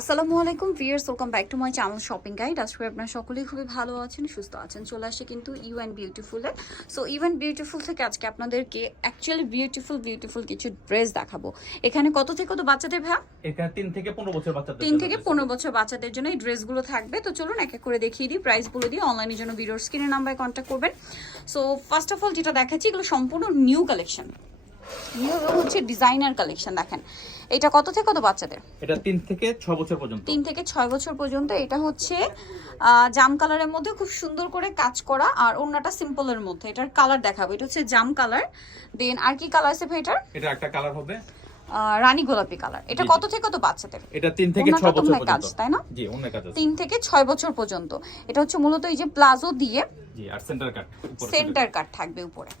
আসসালামু আলাইকুম viewers welcome back to my channel shopping guide আজকে আপনারা সকলেই খুবই ভালো আছেন সুস্থ আছেন। চলে আসে কিন্তু ইউ অ্যান্ড বিউটিফুলে সো ইউ অ্যান্ড বিউটিফুল থেকে আজকে আপনাদেরকে অ্যাকচুয়ালি বিউটিফুল বিউটিফুল কিছু ড্রেস দেখাবো। এখানে কত থেকে কত বাচ্চাদের ভ্যা তিন থেকে পনেরো বছর বাচ্চাদের তিন থেকে রয়েছে। পনেরো বছর বাচ্চাদের জন্য এই ড্রেসগুলো থাকবে। তো চলুন এক এক করে দেখিয়ে দিই প্রাইসগুলো দিই। অনলাইনের জন্য ভিডিওর স্ক্রিনের নাম্বারে কন্ট্যাক্ট করবেন। সো ফার্স্ট অফ অল যেটা দেখাচ্ছি এগুলো সম্পূর্ণ নিউ কালেকশন নিউ হচ্ছে ডিজাইনার কালেকশন দেখেন। এটা কত থেকে কত বাচ্চাদের? এটা তিন থেকে ছ বছর পর্যন্ত। তিন থেকে ছয় বছর পর্যন্ত। এটা হচ্ছে জাম কালারের মধ্যে খুব সুন্দর করে কাজ করা আর অন্যটা সিম্পলের মধ্যে। এটার কালার দেখাবো। এটা হচ্ছে জাম কালার দেন আর কি কালার আছে ভাই এটার? এটা একটা কালার হবে। রানী গোলাপি কালার এটা কত থেকে কত বাচ্চাদের? এটা তিন থেকে ছ বছর হয় কাজ তাই না? জি অন্য কাজ আছে। তিন থেকে ছয় বছর পর্যন্ত। এটা হচ্ছে মূলত এই যে প্লাজো দিয়ে জি আর সেন্টার কাট সেন্টার কাট থাকবে উপরে।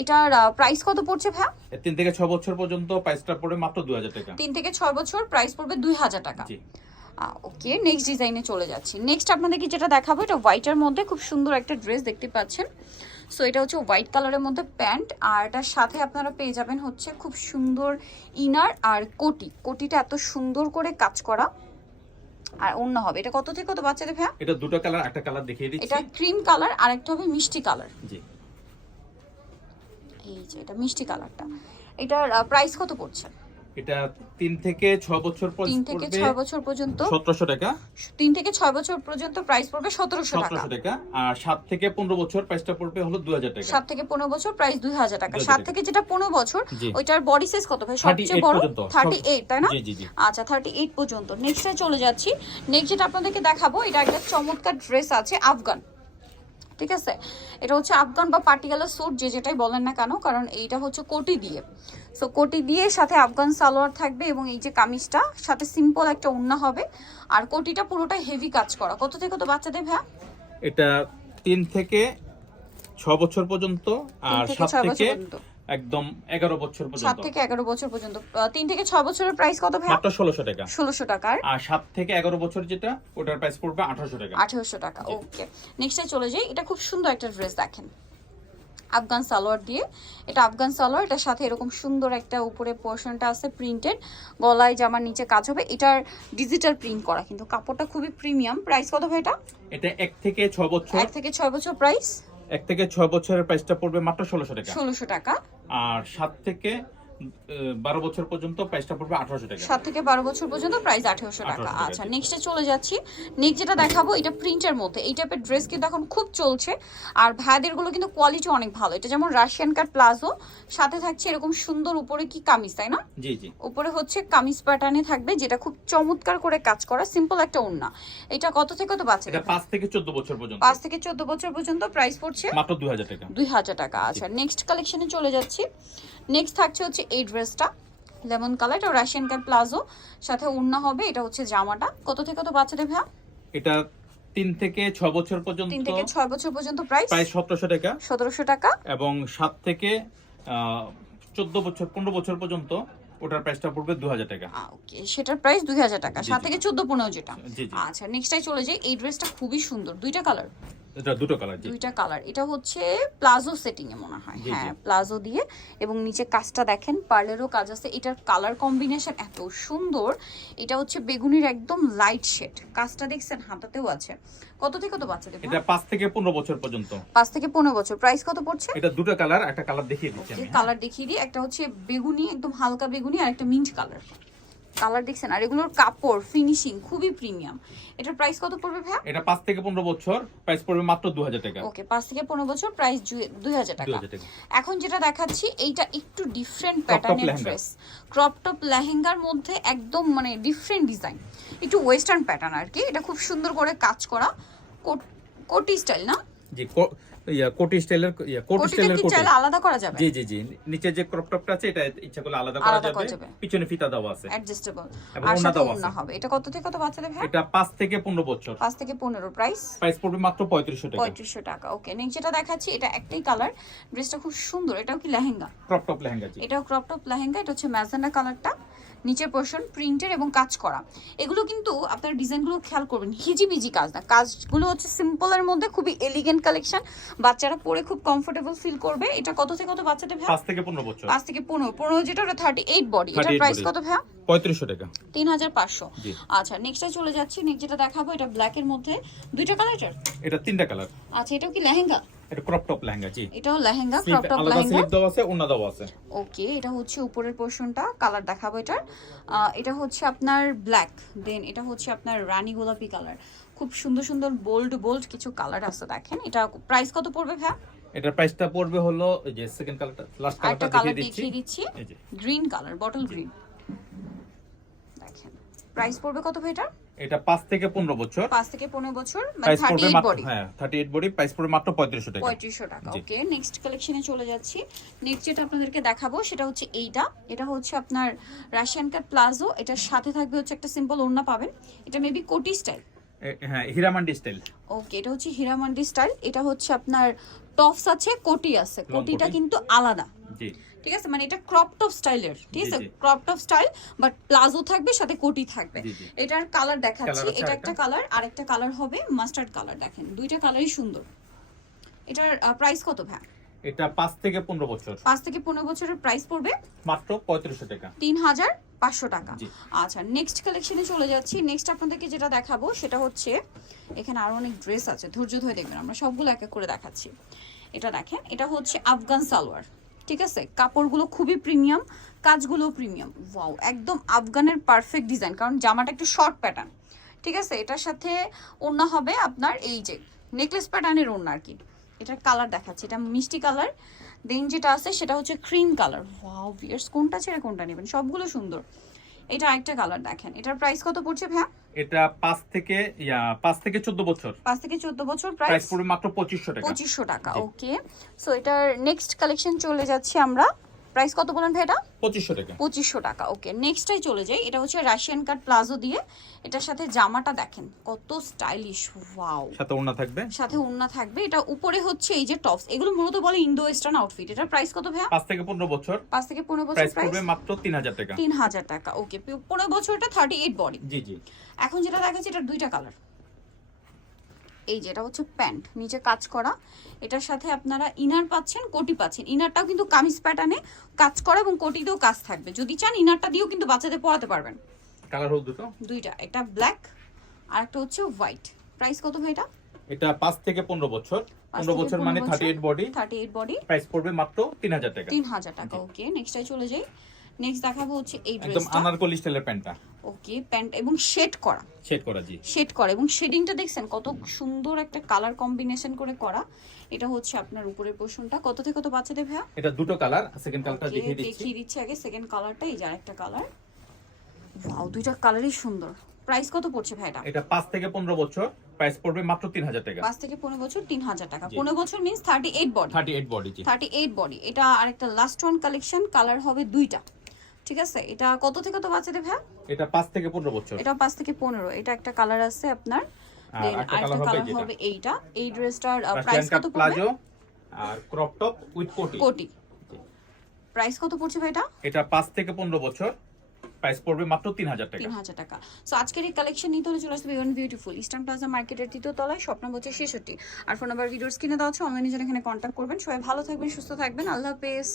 এটার প্রাইস কত পড়ছে ভাই তিন থেকে ছ বছর পর্যন্ত প্রাইসটা পড়ে মাত্র দুই হাজার টাকা। তিন থেকে ছয় বছর প্রাইস পড়বে দুই হাজার টাকা। ওকে নেক্সট ডিজাইনে চলে যাচ্ছি। নেক্সট আপনাদেরকে যেটা দেখাবো এটা হোয়াইটের মধ্যে খুব সুন্দর একটা ড্রেস দেখতে পাচ্ছেন। সো এটা হচ্ছে হোয়াইট কালারের মধ্যে প্যান্ট আর এটার সাথে আপনারা পেয়ে যাবেন হচ্ছে খুব সুন্দর ইনার আর কোটি। কোটিটা এত সুন্দর করে কাজ করা। আর অন্য হবে। এটা কত থেকে কত বাচ্চাদের ভাইয়া? এটা দুটো কালার একটা কালার দেখিয়ে এটা ক্রিম কালার আর একটা হবে মিষ্টি কালার জি। এই যে এটা মিষ্টি কালারটা। এটার প্রাইস কত পড়ছে? এটা তিন থেকে ছ বছর তিন থেকে ছয় বছর পর্যন্ত? সতেরোশো টাকা। তিন থেকে ছয় বছর পর্যন্ত প্রাইস পড়বে সতেরোশো টাকা। সতেরোশো টাকা। আর সাত থেকে পনেরো বছর প্রাইসটা পড়বে হলো দুই হাজার টাকা। সাত থেকে পনেরো বছর প্রাইস দুই হাজার টাকা। 2000 সাত থেকে যেটা পনেরো বছর ওইটার বডি সাইজ কত ভাই? সবচেয়ে বড়? পর্যন্ত। থার্টি সব- এইট তাই না আচ্ছা থার্টি এইট পর্যন্ত নেক্সটে চলে যাচ্ছি। নেক্সট যেটা আপনাদেরকে দেখাবো এটা একটা চমৎকার ড্রেস আছে আফগান। ঠিক আছে? এটা হচ্ছে আফগান বা পাটিয়ালা স্যুট যে যেটাই বলেন না কেন কারণ এইটা হচ্ছে কোটি দিয়ে। সো কোটি দিয়ে সাথে আফগান সালোয়ার থাকবে এবং এই যে কামিজটা সাথে সিম্পল একটা উন্না হবে। আর কোটিটা পুরোটা হেভি কাজ করা। কত থেকে কত বাচ্চাদের ভ্যা এটা তিন থেকে ছ বছর পর্যন্ত আর সাত থেকে পর্যন্ত। একদম এগারো বছর সাত পর্যন্ত থেকে এগারো বছর পর্যন্ত। আহ, তিন থেকে ছয় বছরের প্রাইস কত ভাই মাত্র ষোলোশো টাকা। ষোলোশো টাকার। আর সাত থেকে এগারো বছর যেটা ওটার প্রাইস পড়বে আঠারোশো টাকা। আঠেরোশো টাকা ওকে নেক্সটে চলে যাই। এটা খুব সুন্দর একটা ড্রেস দেখেন। আফগান সালোয়ার দিয়ে। এটা আফগান সালোয়ার এটার সাথে এরকম সুন্দর একটা উপরে পোর্শনটা আছে প্রিন্টেড গলায় জামার নিচে কাজ হবে। এটার ডিজিটাল প্রিন্ট করা কিন্তু কাপড়টা খুবই প্রিমিয়াম প্রাইস কত ভাই এটা এটা এক থেকে ছ বছর। এক থেকে ছয় বছর প্রাইস এক থেকে ছয় বছরের প্রাইসটা পড়বে মাত্র ষোলোশো টাকা। ষোলোশো টাকা। আর সাত থেকে বারো বছর পর্যন্ত প্রাইসটা পড়বে আঠারোশো টাকা। সাত থেকে বারো বছর পর্যন্ত প্রাইস আঠেরোশো টাকা। 1800 টাকা, আচ্ছা। নেক্সটে চলে যাচ্ছি। নেক্সট যেটা দেখাবো এটা প্রিন্টের মধ্যে। এই টাইপের ড্রেস কিন্তু এখন খুব চলছে। আর ভাইদেরগুলো কিন্তু কোয়ালিটি অনেক ভালো। এটা যেমন রাশিয়ান কাট প্লাজো সাথে থাকছে এরকম সুন্দর উপরে কি কামিজ তাই না? জি জি। উপরে হচ্ছে কামিজ প্যাটার্নে থাকবে যেটা খুব চমৎকার করে কাজ করা। সিম্পল একটা ওড়না। এটা কত থেকে কত বাচ্চা এটা পাঁচ থেকে চোদ্দ বছর পর্যন্ত। পাঁচ থেকে চোদ্দ বছর পর্যন্ত প্রাইস পড়ছে মাত্র দুই হাজার টাকা। দুই হাজার টাকা। আচ্ছা নেক্সট কালেকশনে চলে যাচ্ছি। নেক্সট থাকছে হচ্ছে এই ড্রেসটা লেমন কালার এটা রাশিয়ান কাট প্লাজো সাথে ওড়না হবে এটা হচ্ছে জামাটা। কত থেকে কত বাচ্চাদের ভাই? এটা তিন থেকে ছ বছর পর্যন্ত তিন থেকে ছয় বছর পর্যন্ত প্রাইস প্রায় সতেরোশো টাকা। সতেরোশো টাকা। এবং সাত থেকে চোদ্দ বছর পনেরো বছর পর্যন্ত ওটার প্রাইসটা পড়বে দু হাজার টাকা ওকে সেটার প্রাইস দুই হাজার টাকা সাত থেকে চোদ্দ পনেরো যেটা। জি জি। আচ্ছা নেক্সটাই চলে যাই। এই ড্রেসটা খুবই সুন্দর। দুইটা কালার এটা দুটো কালার দুইটা কালার এটা হচ্ছে প্লাজো সেটিং এ মনে হয়। হ্যাঁ প্লাজো দিয়ে। এবং নিচে কাজটা দেখেন পার্লেরও কাজ আছে। এটার কালার কম্বিনেশন এত সুন্দর। এটা হচ্ছে বেগুনির একদম লাইট শেড কাজটা দেখছেন হাতাতেও আছে। কত থেকে কত বাচ্চাদের এটা পাঁচ থেকে পনেরো বছর পর্যন্ত। পাঁচ থেকে পনেরো বছর। প্রাইস কত পড়ছে? এটা দুটো কালার একটা কালার দেখিয়ে দিচ্ছি আমি হ্যাঁ। কালার দেখিয়ে দিই একটা হচ্ছে বেগুনি একদম হালকা বেগুনি আর একটা মিন্ট কালার কালার দেখছেন? আর এগুলোর কাপড় ফিনিশিং খুবই প্রিমিয়াম এটার প্রাইস কত পড়বে ভাই এটা পাঁচ থেকে পনেরো বছর প্রাইস পড়বে মাত্র দু হাজার টাকা। ওকে পাঁচ থেকে পনেরো বছর প্রাইস দুই হাজার দু টাকা। হাজার টাকা। এখন যেটা দেখাচ্ছি এইটা একটু ডিফারেন্ট প্যাটার্নের ড্রেস ক্রপ টপ লেহেঙ্গার মধ্যে একদম মানে ডিফারেন্ট ডিজাইন একটু ওয়েস্টার্ন প্যাটার্ন আর কি। এটা খুব সুন্দর করে কাজ করা কোট- কোটি স্টাইল না? জি ইয়া কোটি স্টাইলের ইয়া কোটি স্টাইলের কোটি। আলাদা করা যাবে? জি জি জি নিচে যে ক্রপ টপটা আছে এটা ইচ্ছা করলে আলাদা করা যাবে। পিছনে ফিতা দেওয়া আছে। অ্যাডজাস্টেবল আর সাথে। হবে। এটা কত থেকে কত বাচ্চাদের ভাই? এটা পাঁচ থেকে পনেরো বছর। পাঁচ থেকে পনেরো। প্রাইস প্রাইস পড়বে মাত্র পঁয়ত্রিশশো টাকা। পঁয়ত্রিশশো টাকা। ওকে যেটা দেখাচ্ছি। এটা একটাই কালার ড্রেসটা খুব সুন্দর। এটাও কি লেহেঙ্গা? ক্রপ টপ লেহেঙ্গা জি। এটাও ক্রপ টপ লেহেঙ্গা। এটা হচ্ছে ম্যাজেন্ডা কালারটা নিচের পোর্শন প্রিন্টের এবং কাজ করা। এগুলো কিন্তু আপনার ডিজাইনগুলো খেয়াল করবেন হিজিবিজি কাজ না। কাজগুলো হচ্ছে সিম্পলের মধ্যে খুবই এলিগেন্ট কালেকশন বাচ্চারা পরে খুব কমফোর্টেবল ফিল করবে। এটা কত থেকে কত বাচ্চাদের ভাই পাঁচ থেকে পনেরো বছর। পাঁচ থেকে পনেরো। পনেরো যেটা ওটা থার্টি এইট বডি এটার প্রাইস। কত ভাইয়া? পঁয়ত্রিশশো টাকা। তিন হাজার পাঁচশো। জি। আচ্ছা নেক্সটে চলে যাচ্ছি। নেক্সট যেটা দেখাবো এটা ব্ল্যাকের মধ্যে। দুইটা কালার এটা তিনটা কালার আচ্ছা এটাও কি লেহেঙ্গা? এটা ক্রপ টপ লেহেঙ্গা জি। এটাও lehenga crop top lehenga. Slip দেওয়া আছে ওনা দেওয়া আছে। ওকে এটা হচ্ছে উপরের পোর্শনটা কালার দেখাবো এটার। এটা হচ্ছে আপনার ব্ল্যাক দেন এটা হচ্ছে আপনার রানী গোলাপি কালার খুব সুন্দর সুন্দর বোল্ড বোল্ড কিছু কালার আছে দেখেন। এটা প্রাইস কত পড়বে ভাই এটার প্রাইসটা পড়বে হলো যে সেকেন্ড কালারটা লাস্ট কালারটা কালার দেখিয়ে দিচ্ছি। দিচ্ছি। গ্রিন কালার বটল গ্রিন দেখেন। প্রাইস পড়বে কত ভাই এটার? এটা পাঁচ থেকে পনেরো বছর। পাঁচ থেকে পনেরো বছর মানে প্রাইস থার্টি পড়বে এইট মাত্র বডি হ্যাঁ থার্টি এইট বডি প্রাইস পড়বে মাত্র পঁয়ত্রিশশো টাকা। পঁয়ত্রিশশো টাকা ওকে নেক্সট কালেকশনে চলে যাচ্ছি। নেক্সট যেটা আপনাদেরকে দেখাবো সেটা হচ্ছে এইটা। এটা হচ্ছে আপনার রাশিয়ান কাট প্লাজো এটার সাথে থাকবে হচ্ছে একটা সিম্পল ওড়না পাবেন। এটা মেবি কোটি স্টাইল হ্যাঁ হীরামান্ডি স্টাইল ওকে এটা হচ্ছে হীরামান্ডি স্টাইল এটা হচ্ছে আপনার টপস আছে কোটি আছে। কোটিটা কিন্তু আলাদা। জি। ঠিক আছে? মানে এটা ক্রপ টপ স্টাইলের ঠিক আছে। Crop top style but palazzo থাকবে সাথে কোটি থাকবে। এটার কালার দেখাচ্ছি। এটা একটা কালার আর একটা কালার হবে মাস্টার্ড কালার দেখেন। দুইটা কালারই সুন্দর। এটার প্রাইস কত ভাই? এটা পাঁচ থেকে পনেরো বছর। পাঁচ থেকে পনেরো বছরের প্রাইস পড়বে? মাত্র পঁয়ত্রিশশো টাকা। তিন হাজার পাঁচশো টাকা। আচ্ছা নেক্সট কালেকশনে চলে যাচ্ছি। নেক্সট আপনাদেরকে যেটা দেখাবো সেটা হচ্ছে এখানে আরও অনেক ড্রেস আছে। ধৈর্য ধরে দেখবেন আমরা সবগুলো এক এক করে দেখাচ্ছি। এটা দেখেন এটা হচ্ছে আফগান সালোয়ার। ঠিক আছে? কাপড়গুলো খুবই প্রিমিয়াম কাজগুলো প্রিমিয়াম ওয়াও একদম আফগানের পারফেক্ট ডিজাইন কারণ জামাটা একটু শর্ট প্যাটার্ন ঠিক আছে? এটার সাথে ওড়না হবে আপনার এই যে নেকলেস প্যাটার্নের ওড়না আর কি এটার কালার দেখাচ্ছি, এটা মিষ্টি কালার দেন যেটা আছে সেটা হচ্ছে ক্রিম কালার ওয়াও ভিয়ার্স কোনটা ছেড়ে কোনটা নেবেন? সবগুলো সুন্দর। এটা আরেকটা কালার দেখেন। এটার প্রাইস কত পড়ছে ভাইয়া? এটা 5 থেকে ইয়া পাঁচ থেকে চোদ্দ বছর। 5 থেকে চোদ্দ বছর প্রাইস প্রাইস পড়বে মাত্র 2500 টাকা। 2500 টাকা ওকে সো এটার নেক্সট কালেকশন চলে যাচ্ছি আমরা। প্রাইস কত বলেন ভাই এটা? পঁচিশশো টাকা। পঁচিশশো টাকা ওকে। নেক্সটটাই চলে যাই। এটা হচ্ছে রাশিয়ান কাট প্লাজো দিয়ে। এটার সাথে জামাটা দেখেন কত স্টাইলিশ ওয়াও সাথে ওনা থাকবে? সাথে ওড়না থাকবে। এটা উপরে হচ্ছে এই যে টপস এগুলো মূলত বলে ইন্দো ওয়েস্টার্ন আউটফিট এটার প্রাইস কত ভাইয়া? পাঁচ থেকে পনেরো বছর। পাঁচ থেকে পনেরো বছর প্রাইস পড়বে মাত্র তিন হাজার টাকা। তিন হাজার টাকা ওকে। পনেরো বছরটা থার্টি এইট বডি জি জি। এখন যেটা দেখাচ্ছে এটা দুইটা কালার এই যে এটা হচ্ছে প্যান্ট নিচে কাজ করা। এটার সাথে আপনারা ইনার পাচ্ছেন কোটি পাচ্ছেন। ইনারটাও কিন্তু কামিজ প্যাটার্নে কাজ করা এবং কোটিতেও কাজ থাকবে। যদি চান ইনারটা দিয়েও কিন্তু বাচ্চাদের পড়াতে পারবেন। কালার হোক দুটো? দুইটা এটা ব্ল্যাক আর একটা হচ্ছে হোয়াইট প্রাইস কত ভাই এটা? এটা পাঁচ থেকে পনেরো বছর। পাঁচ পনেরো থেকে বছর মানে বছর। Thirty eight body thirty eight body price পড়বে মাত্র তিন হাজার টাকা। তিন হাজার টাকা ওকে নেক্সটটাই চলে যাই। নেক্সট দেখাবো হচ্ছে এই একদম ড্রেসটা আনারকলি স্টাইলের প্যান্টটা। ওকে প্যান্ট এবং শেড করা। সেট করা জি। শেড করে এবং শেডিংটা দেখছেন কত সুন্দর একটা কালার কম্বিনেশন করে করা। এটা হচ্ছে আপনার উপরের পোর্শনটা কত থেকে কত বাচ্চাদের ভাইয়া? এটা দুটো কালার সেকেন্ড কালারটা দেখিয়ে দিচ্ছি। দেখিয়ে দিচ্ছি আগে সেকেন্ড কালারটা এই যে আরেকটা কালার ওয়াও দুইটা কালারই সুন্দর। প্রাইস কত পড়ছে ভাই এটা? এটা পাঁচ থেকে পনেরো বছর। প্রাইস পড়বে মাত্র তিন হাজার টাকা। পাঁচ থেকে পনেরো বছর তিন হাজার টাকা। জি। পনেরো বছর means thirty eight body thirty eight body জি। থার্টি এইট বডি এটা আরেকটা লাস্ট ওয়ান কালেকশন কালার হবে দুইটা। ঠিক আছে? এটা কত থেকে কত বাচ্চাদের ভাইয়া? এটা পাঁচ থেকে পনেরো বছর। এটা পাঁচ থেকে পনেরো। এটা একটা কালার আছে আপনার। আর একটা আরেকটা কালার হবে এইটা। এই ড্রেসটার প্রাইস কত পড়বে? আর crop top with crore crore price কত পড়ছে ভাই এটা? এটা পাঁচ থেকে পনেরো বছর। প্রাইস পড়বে মাত্র তিন হাজার টাকা। তিন হাজার টাকা। সো আজকের এই কালেকশন নিতে হলে চলে আসবে ইভেন বিউটিফুল ইস্টার্ন প্লাজা মার্কেটের তৃতীয় তলায়। স্বপ্ন বলছে ছেষট্টি। আর ফোন নাম্বার ভিডিওস কিনে দেওয়া হচ্ছে অনলাইনে জন্য এখানে কন্ট্যাক্ট করবেন সবাই ভালো থাকবেন সুস্থ থাকবেন। আল্লাহ হাফেজ।